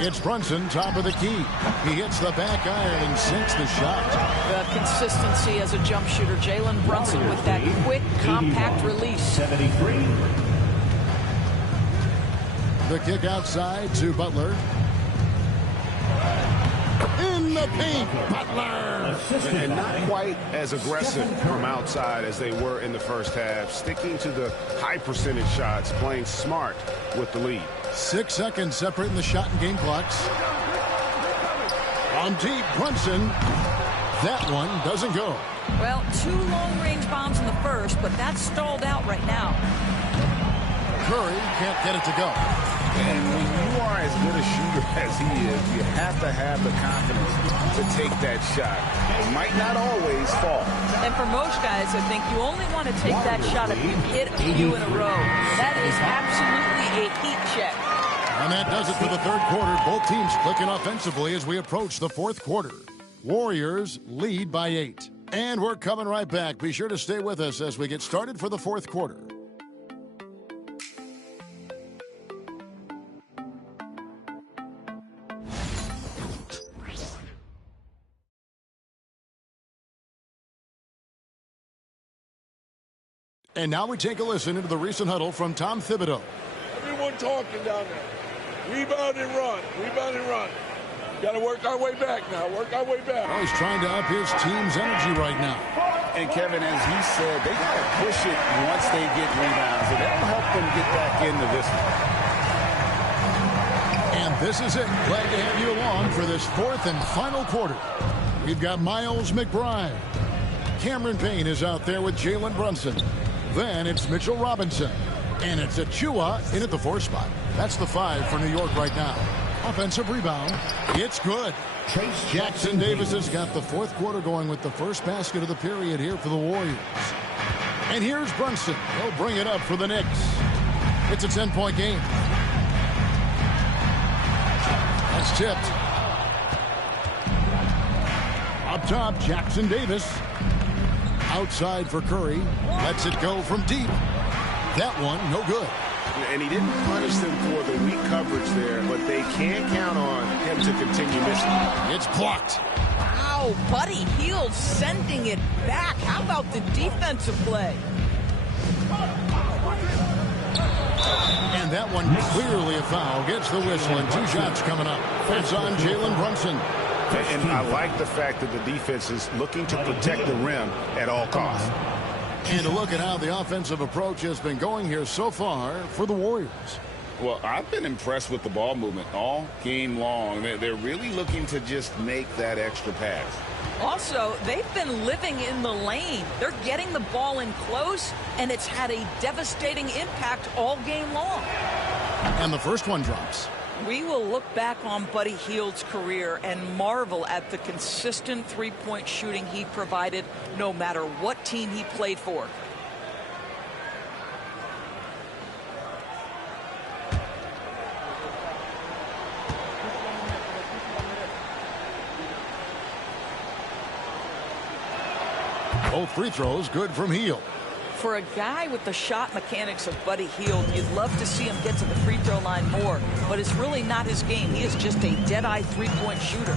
It's Brunson, top of the key. He hits the back iron and sinks the shot. The consistency as a jump shooter. Jalen Brunson with that quick, compact release. 73. The kick outside to Butler. In the paint, Butler. And not quite as aggressive from outside as they were in the first half. Sticking to the high percentage shots, playing smart with the lead. 6 seconds separating the shot and game clocks. On deep, Brunson. That one doesn't go. Well, 2 long-range bombs in the first, but that's stalled out right now. Curry can't get it to go. And when you are as good a shooter as he is, you have to have the confidence to take that shot. It might not always fall. And for most guys, I think you only want to take that shot if you hit a few in a row. That is absolutely a heat check. And that does it for the third quarter. Both teams clicking offensively as we approach the fourth quarter. Warriors lead by 8. And we're coming right back. Be sure to stay with us as we get started for the fourth quarter. And now we take a listen into the recent huddle from Tom Thibodeau. Everyone talking down there. Rebound and run. Rebound and run. Got to work our way back now. Work our way back. Well, he's trying to up his team's energy right now. And Kevin, as he said, they got to push it once they get rebounds, and that'll help them get back into this one. And this is it. Glad to have you along for this fourth and final quarter. We've got Miles McBride. Cameron Payne is out there with Jalen Brunson. Then it's Mitchell Robinson. And it's Achua in at the 4 spot. That's the 5 for New York right now. Offensive rebound. It's good. Jackson Davis has got the fourth quarter going with the first basket of the period here for the Warriors. And here's Brunson. He'll bring it up for the Knicks. It's a 10-point game. That's tipped. Up top, Jackson Davis. Outside for Curry. Lets it go from deep. That one, no good. And he didn't punish them for the weak coverage there, but they can't count on him to continue missing. It's blocked. Wow, Buddy Hield sending it back. How about the defensive play? And that one clearly a foul. Gets the whistle and 2 shots coming up. That's on Jalen Brunson. And I like the fact that the defense is looking to protect the rim at all costs. And to look at how the offensive approach has been going here so far for the Warriors. Well, I've been impressed with the ball movement all game long. They're really looking to just make that extra pass. Also, they've been living in the lane. They're getting the ball in close, and it's had a devastating impact all game long. And the first one drops. We will look back on Buddy Hield's career and marvel at the consistent three-point shooting he provided no matter what team he played for. Both free throws good from Hield. For a guy with the shot mechanics of Buddy Hield, you'd love to see him get to the free throw line more, but it's really not his game. He is just a dead-eye three-point shooter.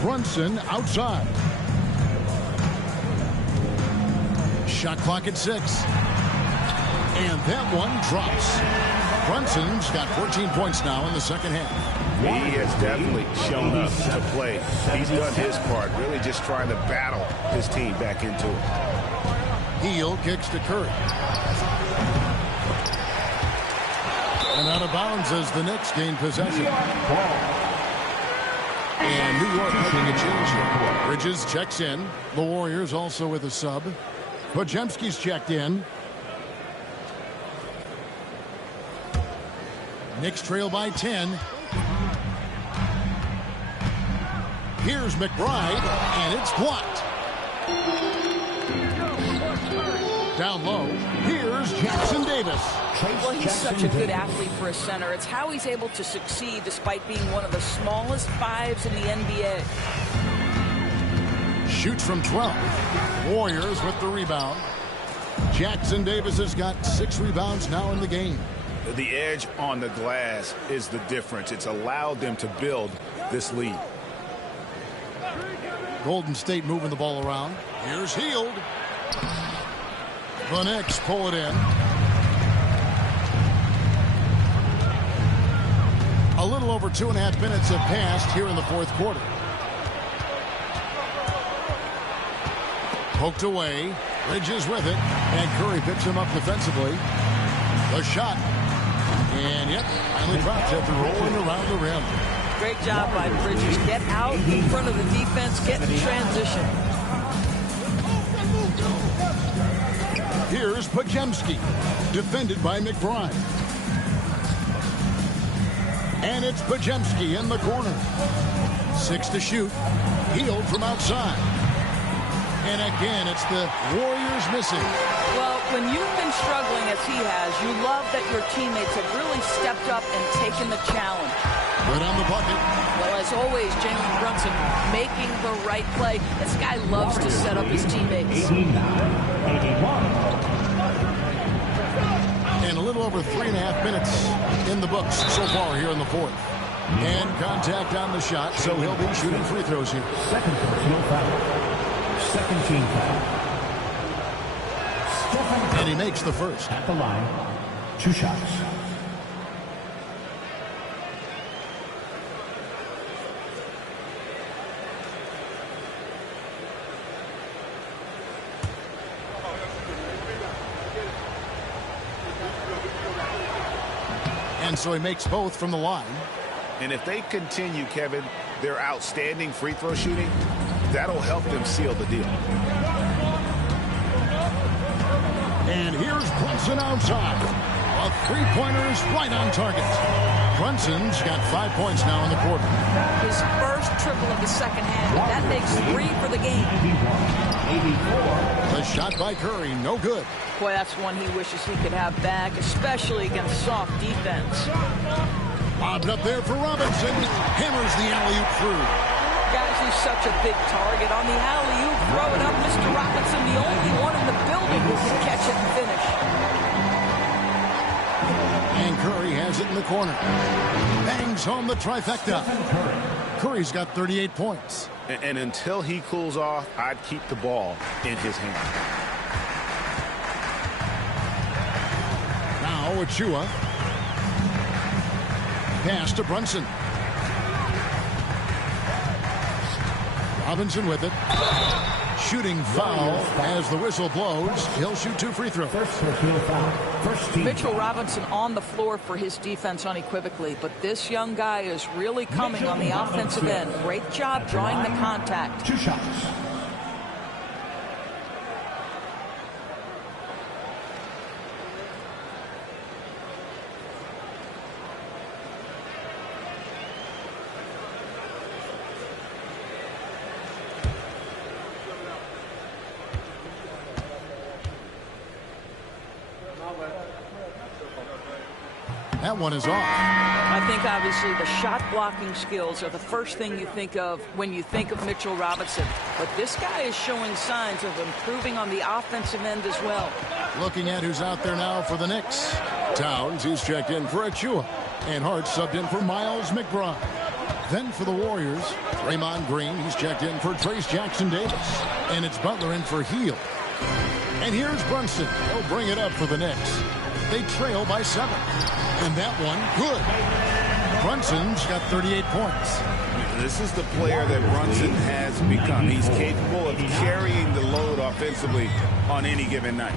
Brunson outside. Shot clock at 6. And that one drops. Brunson's got 14 points now in the second half. He has definitely shown up to play. He's done his part, really just trying to battle his team back into it. Hield kicks to Curry. And out of bounds as the Knicks gain possession. And New York making a change here. Bridges checks in. The Warriors also with a sub. Podziemski's checked in. Knicks trail by 10. Here's McBride, and it's blocked. Down low, here's Jackson Davis. Well, he's such a good athlete for a center. It's how he's able to succeed despite being one of the smallest 5s in the NBA. Shoots from 12. Warriors with the rebound. Jackson Davis has got 6 rebounds now in the game. The edge on the glass is the difference. It's allowed them to build this lead. Golden State moving the ball around. Here's Hield. The Knicks pull it in. A little over 2.5 minutes have passed here in the fourth quarter. Poked away. Bridges with it. And Curry picks him up defensively. The shot. And yep, finally dropped after rolling around the rim. Great job by Bridges. Get out in front of the defense, get in transition. Here's Podziemski, defended by McBride. And it's Podziemski in the corner. 6 to shoot. Healed from outside. And again, it's the Warriors missing. Well, when you've been struggling as he has, you love that your teammates have really stepped up and taken the challenge. Good on the bucket. Well, as always, Jalen Brunson making the right play. This guy loves to set up his teammates. 89, 81. And a little over 3.5 minutes in the books so far here in the fourth. And contact on the shot, so he'll be shooting free throws here. Second personal foul. Second team foul. And he makes the first. At the line, 2 shots. And so he makes both from the line. And if they continue, Kevin, their outstanding free throw shooting, that'll help them seal the deal. And here's Brunson outside. A three-pointer is right on target. Brunson's got 5 points now in the quarter. His first triple of the second half. That makes 3 for the game. 84. The shot by Curry, no good. Boy, that's one he wishes he could have back, especially against soft defense. Bobbed up there for Robinson. Hammers the alley-oop through. Guys, he's such a big target. On the alley-oop, throw it up. Mr. Robinson, the only one in the building who can catch it and finish. And Curry has it in the corner. Bangs home the trifecta. Curry's got 38 points. And until he cools off, I'd keep the ball in his hand. Now Achua. Pass to Brunson. Robinson with it. Shooting foul as the whistle blows. He'll shoot 2 free throws. Mitchell Robinson on the floor for his defense unequivocally, but this young guy is really coming on the offensive end. Great job drawing the contact. 2 shots. That one is off. I think obviously the shot blocking skills are the first thing you think of when you think of Mitchell Robinson. But this guy is showing signs of improving on the offensive end as well. Looking at who's out there now for the Knicks. Towns, he's checked in for Achua. And Hart subbed in for Miles McBride. Then for the Warriors, Draymond Green, he's checked in for Trace Jackson-Davis. And it's Butler in for Hield. And here's Brunson. He'll bring it up for the Knicks. They trail by 7. And that one, good. Brunson's got 38 points. This is the player that Brunson has become. He's capable of carrying the load offensively on any given night.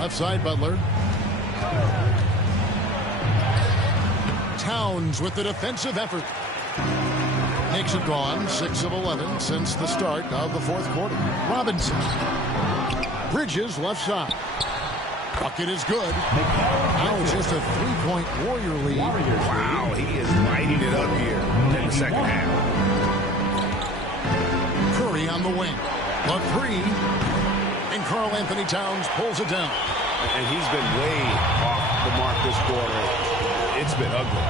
Left side, Butler. Towns with the defensive effort. Knicks have gone 6 of 11 since the start of the fourth quarter. Robinson. Bridges left side. Bucket is good. Now it's just a 3-point Warrior lead. Wow, he is lighting it up here in the second half. Curry on the wing. The 3. And Karl Anthony Towns pulls it down. And he's been way off the mark this quarter. It's been ugly.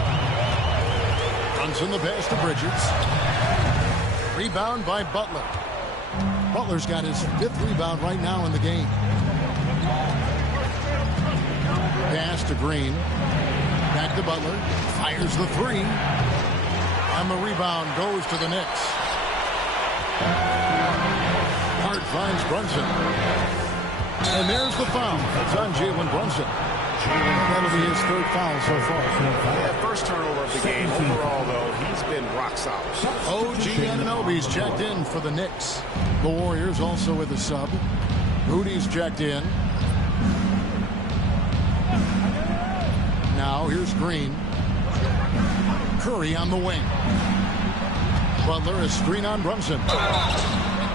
Brunson the pass to Bridges. Rebound by Butler. Butler's got his 5th rebound right now in the game. Pass to Green. Back to Butler. Fires the 3. And the rebound goes to the Knicks. Hart finds Brunson. And there's the foul. It's on Jalen Brunson. That'll be his 3rd foul so far. Yeah, first turnover of the game. Overall, though, he's been rock solid. OG Anunoby's checked in for the Knicks. The Warriors also with a sub. Rudy's checked in. Now here's Green. Curry on the wing. Butler a screen on Brunson.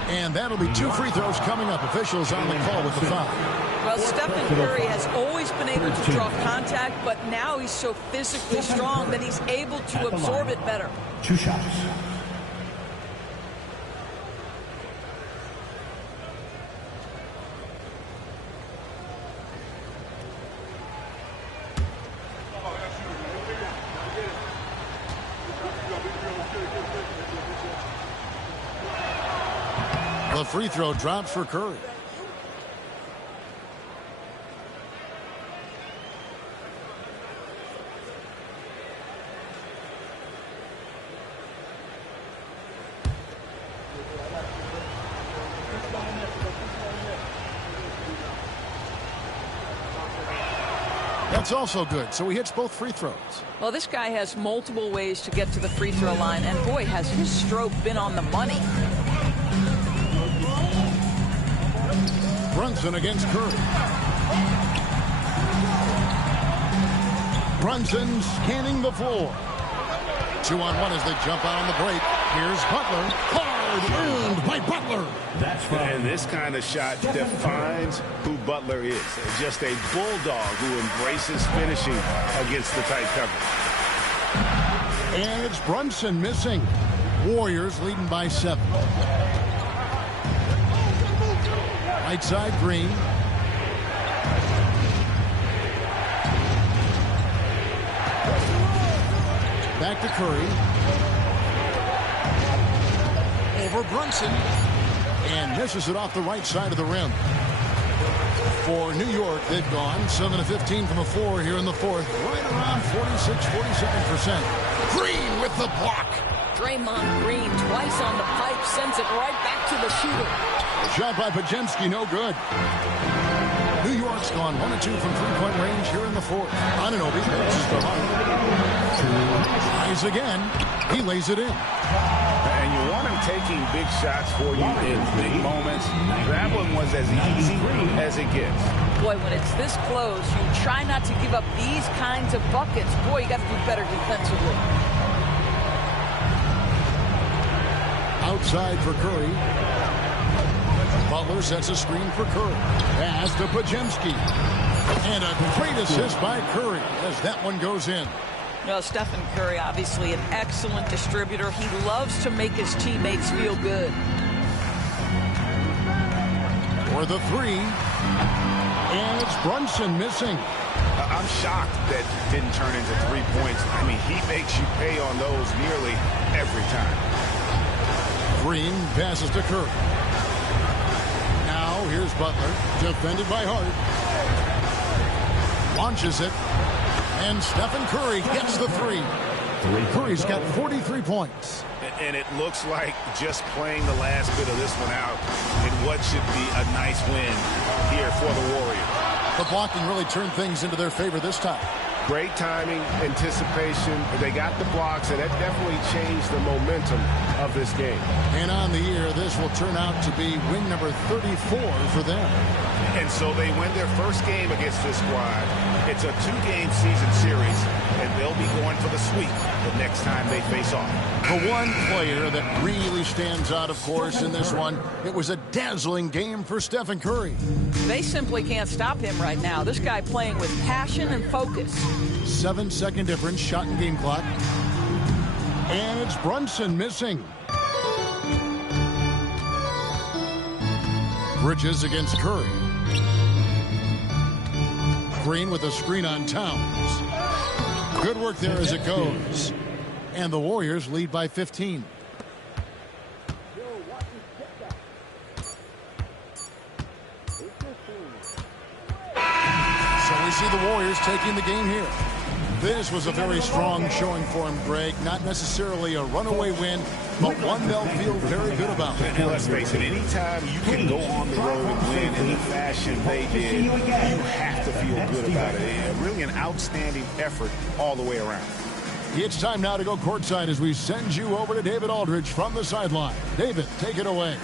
And that'll be 2 free throws coming up. Officials on the call with the foul. Well, Stephen Curry has always been able to draw contact, but now he's so physically strong that he's able to absorb it better. 2 shots. The free throw drops for Curry. That's also good, so he hits both free throws. Well, this guy has multiple ways to get to the free throw line, and boy, has his stroke been on the money. Brunson against Curry. Brunson scanning the floor. 2-on-1 as they jump out on the break. Here's Butler. Hard earned by Butler. That's right. And this kind of shot defines who Butler is. Just a bulldog who embraces finishing against the tight coverage. And it's Brunson missing. Warriors leading by 7. Right side, Green. Back to Curry. Over Brunson. And misses it off the right side of the rim. For New York, they've gone 7-15 from the floor here in the fourth. Right around 46-47%. Green with the block. Draymond Green twice on the pipe, sends it right back to the shooter. A shot by Pajemski, no good. New York's gone 1-2 from three-point range here in the fourth. Anunoby passes to Hart. Tries again. He lays it in. And you want him taking big shots for you in big moments. That one was as easy as it gets. Boy, when it's this close, you try not to give up these kinds of buckets. Boy, you got to do better defensively. Outside for Curry. Butler sets a screen for Curry. Pass to Pajemski. And a great assist by Curry as that one goes in. No, Stephen Curry, obviously an excellent distributor. He loves to make his teammates feel good. For the three. And it's Brunson missing. I'm shocked that didn't turn into 3 points. I mean, he makes you pay on those nearly every time. Green passes to Curry. Now here's Butler, defended by Hart. Launches it. And Stephen Curry gets the three. Curry's got 43 points. And it looks like just playing the last bit of this one out in what should be a nice win here for the Warriors. The blocking really turned things into their favor this time. Great timing, anticipation. They got the blocks, and that definitely changed the momentum of this game. And on the year, this will turn out to be win number 34 for them. And so they win their first game against this squad. It's a 2-game season series, and they'll be going for the sweep the next time they face off. The one player that really stands out, of course, in this one, it was a dazzling game for Stephen Curry. They simply can't stop him right now. This guy playing with passion and focus. 7-second difference, shot and game clock. And it's Brunson missing. Bridges against Curry. Green with a screen on Towns. Good work there as it goes. And the Warriors lead by 15. So we see the Warriors taking the game here. This was a very strong showing for him, Greg. Not necessarily a runaway win, but one they'll feel very good about. And let's face it, anytime you can go on the road and win in the fashion they did, you have to feel good about it. Really an outstanding effort all the way around. It's time now to go courtside as we send you over to David Aldridge from the sideline. David, take it away.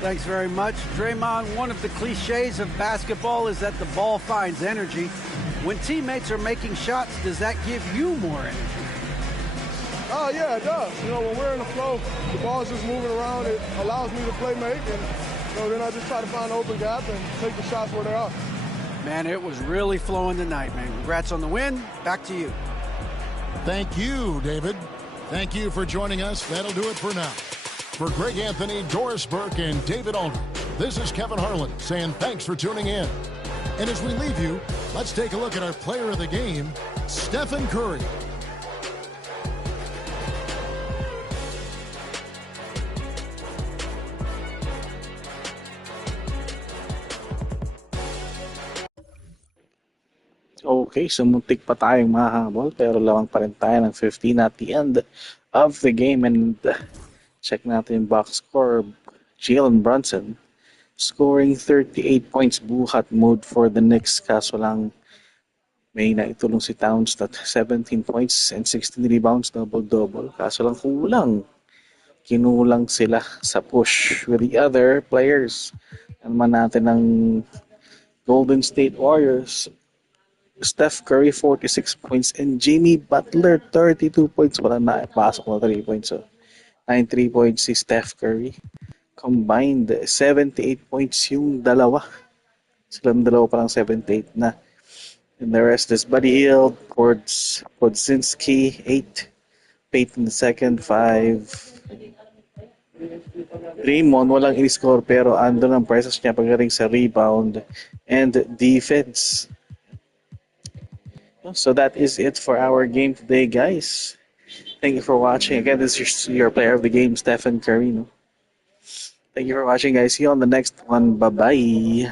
Thanks very much. Draymond, one of the cliches of basketball is that the ball finds energy. When teammates are making shots, does that give you more energy? Oh, yeah, it does. You know, when we're in the flow, the ball's just moving around. It allows me to play make, and then I just try to find an open gap and take the shots where they are. Man, it was really flowing tonight, man. Congrats on the win. Back to you. Thank you, David. Thank you for joining us. That'll do it for now. For Greg Anthony, Doris Burke, and David Aldridge, this is Kevin Harlan saying thanks for tuning in. And as we leave you, let's take a look at our player of the game, Stephen Curry. Okay, sumuntik pa tayong mahabol pero lamang pa rin tayo ng 15 at the end of the game. And check natin yung box score. Jalen Brunson scoring 38 points buhat mode for the Knicks. Kaso lang may naitulong si Towns at 17 points and 16 rebounds, double-double. Kaso lang kinulang sila sa push with the other players. Naman natin ng Golden State Warriors. Steph Curry, 46 points, and Jimmy Butler, 32 points. Wala na pasok na 3 points. So, 9 3 points si Steph Curry. Combined, 78 points yung dalawa. Silang dalawa parang 78 na. And the rest is Buddy Hield, Podzinski, 8. Peyton II, 5. Raymond, walang in-score pero ando ng presence niya pagdating sa rebound and defense. So that is it for our game today, guys. Thank you for watching. Again, this is your player of the game, Stephen Curry. Thank you for watching, guys. See you on the next one. Bye-bye.